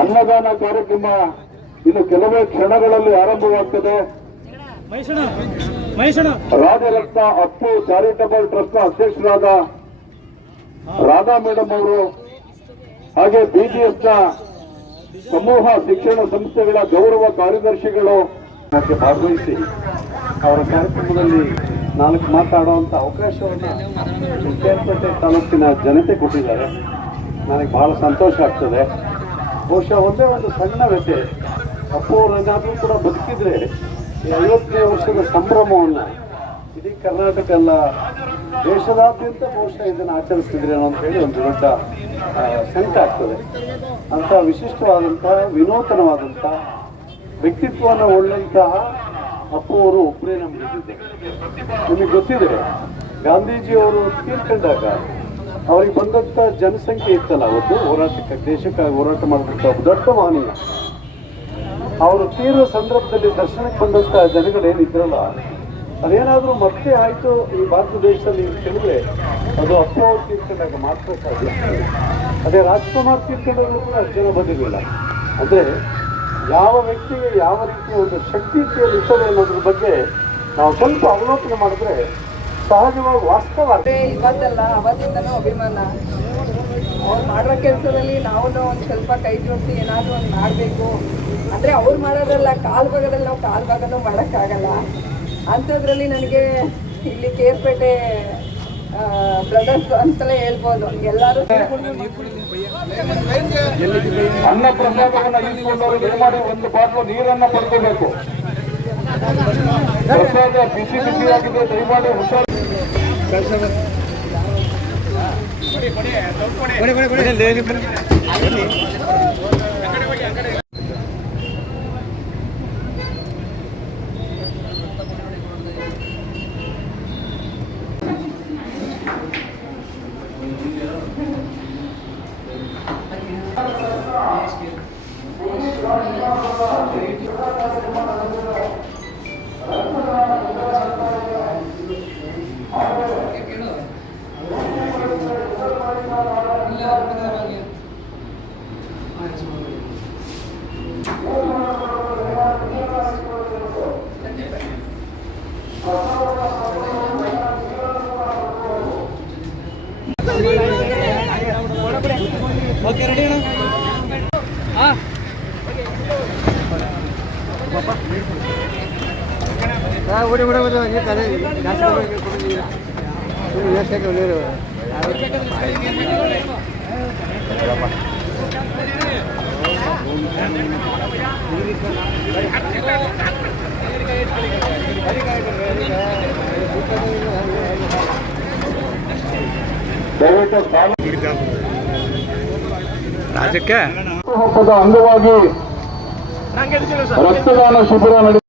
ಅನ್ನದಾನ ಕಾರ್ಯಕ್ರಮ ಇನ್ನು ಕೆಲವೇ ಕ್ಷಣಗಳಲ್ಲಿ ಆರಂಭವಾಗ್ತದೆ. ರಾಜರತ್ನ ಅಪ್ಪು ಚಾರಿಟಬಲ್ ಟ್ರಸ್ಟ್ ಅಧ್ಯಕ್ಷರಾದ ರಾಧಾ ಮೇಡಮ್ ಅವರು ಹಾಗೆ ಬಿಜಿಎಸ್ನ ಸಮೂಹ ಶಿಕ್ಷಣ ಸಂಸ್ಥೆಗಳ ಗೌರವ ಕಾರ್ಯದರ್ಶಿಗಳು ಭಾಗವಹಿಸಿ ಅವರ ಕಾರ್ಯಕ್ರಮದಲ್ಲಿ 4 ಮಾತಾಡುವಂತ ಅವಕಾಶವನ್ನು ಕೇರ್ಪೇಟೆ ತಾಲೂಕಿನ ಜನತೆ ಕೊಟ್ಟಿದ್ದಾರೆ. ನನಗೆ ಬಹಳ ಸಂತೋಷ ಆಗ್ತದೆ. ಬಹುಶಃ ಒಂದೇ ಒಂದು ಸಣ್ಣ ವ್ಯಥೆ, ಅಪ್ಪು ಅವರೇನಾದರೂ ಕೂಡ ಬದುಕಿದ್ರೆ ಈ 50ನೇ ವರ್ಷದ ಸಂಭ್ರಮವನ್ನು ಇಡೀ ಕರ್ನಾಟಕ ಎಲ್ಲ ದೇಶದಾದ್ಯಂತ ಬಹುಶಃ ಇದನ್ನು ಆಚರಿಸ್ತಿದ್ರೇನೋ ಅಂತ ಹೇಳಿ ಒಂದು ದೊಡ್ಡ ಶಂಕೆ ಆಗ್ತದೆ. ಅಂಥ ವಿಶಿಷ್ಟವಾದಂತಹ ವಿನೂತನವಾದಂಥ ವ್ಯಕ್ತಿತ್ವವನ್ನು ಉಳ್ಳಂತಹ ಅಪ್ಪು ಅವರು ಒಬ್ಬರೇ ನಮ್ಗೆ ನಿಮಗೆ ಗೊತ್ತಿದೆ. ಗಾಂಧೀಜಿಯವರು ತೀರ್ಕೊಂಡಾಗ ಅವ್ರಿಗೆ ಬಂದಂಥ ಜನಸಂಖ್ಯೆ ಇತ್ತಲ್ಲ, ಅವತ್ತು ಹೋರಾಟಕ್ಕೆ ದೇಶಕ್ಕಾಗಿ ಹೋರಾಟ ಮಾಡಿದಂಥ ದೊಡ್ಡ ಮಹನೀಯ. ಅವರು ತೀರ್ವ ಸಂದರ್ಭದಲ್ಲಿ ದರ್ಶನಕ್ಕೆ ಬಂದಂಥ ಜನಗಳೇನಿದ್ರಲ್ಲ, ಅದೇನಾದರೂ ಮತ್ತೆ ಆಯಿತು ಈ ಭಾರತ ದೇಶದಲ್ಲಿ ಕೇಳಿದ್ರೆ ಅದು ಅಪ್ಪು ಅವರು ತೀರ್ಕೊಂಡಾಗ ಮಾತ್ರ ಸಾಧ್ಯ. ಅದೇ ರಾಜ್ಕುಮಾರ್ ತೀರ್ಕೊಂಡಾಗಲೂ ಕೂಡ ಅಷ್ಟು ಜನ ಬಂದಿರಲಿಲ್ಲ. ಅಂದರೆ ಯಾವ ವ್ಯಕ್ತಿಗೆ ಯಾವ ರೀತಿಯ ಒಂದು ಶಕ್ತಿ ಇರ್ತದೆ ಅನ್ನೋದ್ರ ಬಗ್ಗೆ ನಾವು ಸ್ವಲ್ಪ ಅವಲೋಕನೆ ಮಾಡಿದ್ರೆ ಸಹಜವಾಗಿ ವಾಸ್ತವ. ಇವತ್ತಲ್ಲ ಅವತ್ತಿಂದನೂ ಅಭಿಮಾನ. ಅವ್ರು ಮಾಡೋ ಕೆಲಸದಲ್ಲಿ ನಾವು ಒಂದು ಸ್ವಲ್ಪ ಕೈ ಜೋಡಿಸಿ ಏನಾದರೂ ಒಂದು ಮಾಡಬೇಕು ಅಂದರೆ ಅವ್ರು ಮಾಡೋದ್ರಲ್ಲ, ಕಾಲು ಭಾಗದಲ್ಲಿ ನಾವು ಕಾಲು ಭಾಗನೂ ಮಾಡೋಕ್ಕಾಗಲ್ಲ. ಅಂಥದ್ರಲ್ಲಿ ನನಗೆ ಇಲ್ಲಿ ಕೇರ್ಪೇಟೆ ಬ್ರದರ್ಸ್ ಅಂತಲೇ ಹೇಳ್ಬೋದು. ಎಲ್ಲರೂ ಅನ್ನ ಪ್ರಸಾದವನ್ನು ಇಸ್ಕೊಂಡವರು ದಯಮಾಡಿ ಒಂದು ಬಾಟ್ಲು ನೀರನ್ನು ಪಡ್ಕೋಬೇಕು. ಪ್ರಸಾದ ಬಿಸಿ ಬಿಸಿಯಾಗಿದೆ, ದಯಮಾಡಿ ಹುಷಾರು. ಓಕೆ, ರೆಡಿ ಅಣ್ಣ? ಹಾಂ, ಓಡಿ ಬಿಡ ರಾಜ್ಯಕ್ಕೆ ಹಬ್ಬದ ಅಂಗವಾಗಿ ರಕ್ತದಾನ ಶಿಬಿರ ನಡೆಯುತ್ತೆ.